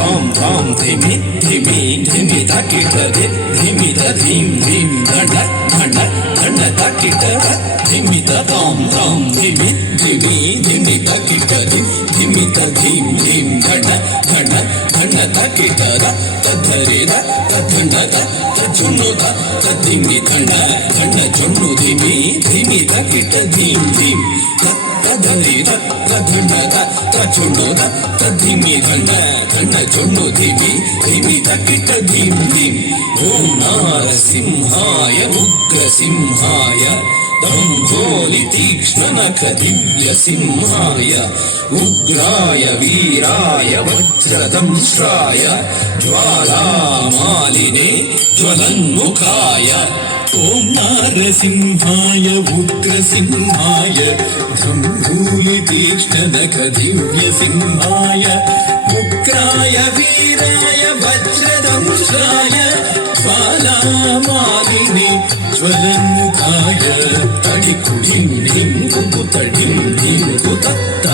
धाम धाम धिमि धिमि धिमि तकिट धिमि धीम धीम धन धन धन तकिट धिमि धाम धाम धिमि धिमि धिमि तकिट धिमि धीम धीम धन धन धन तकिट तधरे तधन तजुनु तधिमि धन धन जुनु धिमि धिमि तकिट धीम धीम तधरे तधन तजुनु तधिमि धन धन जुनु धिमि धिमि तकिट धीम धीम ओम नारसिंहाय उग्रसिंहाय दंभोलि तीक्ष्णनख दिव्य सिंहाय उग्राय वीराय वज्रदंष्ट्राय ज्वालामालिने ज्वलन्मुखाय ओम नारसिंहाय उग्रसिंहाय दंभोलि तीक्ष्णनख दिव्य सिंहाय उग्राय वीराय वज्रदंष्ट्राय ज्वालामालिने ज्वलन्मुखाय तडिकुडिं ढिं कुकुतडिं ढिं कुतत्त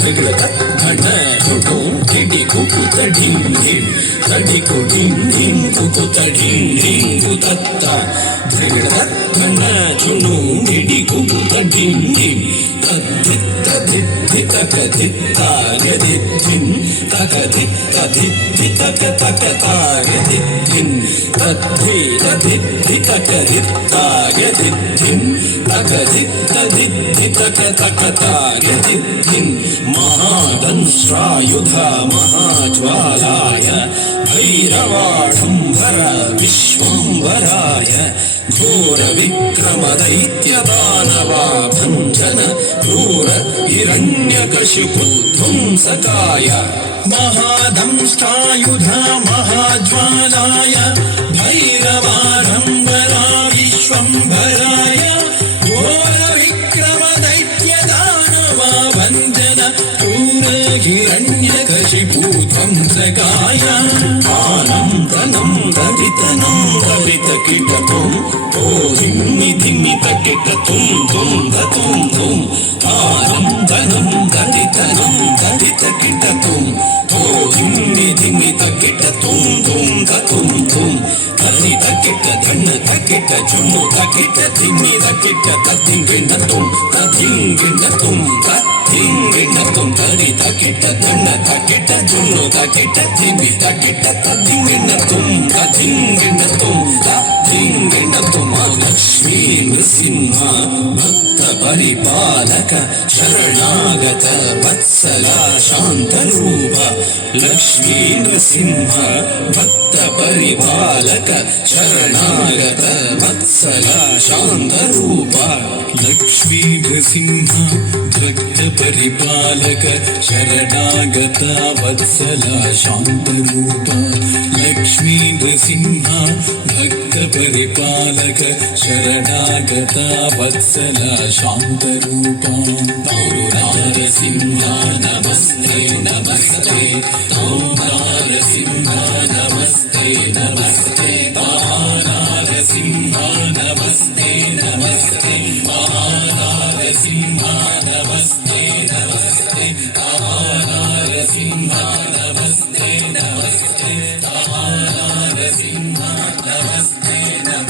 घृत घट झुटो ढिडि कुकुतडिं ढिं तडिकुडिं ढिं कुकुतडिं ढिं कुतत्त घृत घट झुनो ढिडि कुकुतडिं ढिं तद्धित्त धित्ति तक धित्तार्य धित्तिं तक धित्त धित्ति तक तक तार्य धित्तिं तद्धि तद्धित्ति तक धित्तार्य धित्तिं तक धित्त धित्ति तक तक तार्य धित्तिं महादंष्ट्रायुध महाज्वालाय भैरवाढम्बर विश्वम्भराय घोर विक्रम दैत्य दानवा भञ्जन क्रूर हिरण्यकशिपु ध्वंसकाय महादंष्ट्रायुध महाज्वालाय भैरवाढम्बरा विश्वम्भराय घोर विक्रम दैत्य दानवा भञ्जन क्रूर हिरण्यकशिपु ध्वंसकाय आनं धनं दरितनं दरितकीटकं ओ धिमि धिमि तकिटतुं तुं धतुं तुं आनं धनं दरितनं दरितकीटकं ओ धिमि धिमि तकिटतुं तुं धतुं तुं दरितकीट धन तकिट जुनु तकिट धिमि तकिट तद्धिंगिणतुं तद्धिंगिणतुं तद्धिंगिणतुं दरितकीट धन तकिट जुनु तकिट धिमि तकिट तद्धिंगिणतुं तद्धिंगिणतुं तद्धिंगिणतुं लक्ष्मी नृसिंह भक्त परिपालक शरणागत वत्सल शान्तरूप लक्ष्मी नृसिंह भक्त परिपालक शरणागत वत्सल शान्तरूप लक्ष्मी नृसिंह भक्त परिपालक शरणागत वत्सल शान्तरूप लक्ष्मी नृसिंह भक्त परिपालक शरणागत वत्सल शान्तरूप नारसिंह नमस्ते नमस्ते नारसिंह नमस्ते नमस्ते नारसिंह नमस्ते नमस्ते नारसिंह नमस्ते नमस्ते नारसिंह नमस्ते नमस्ते नारसिंह नमस्ते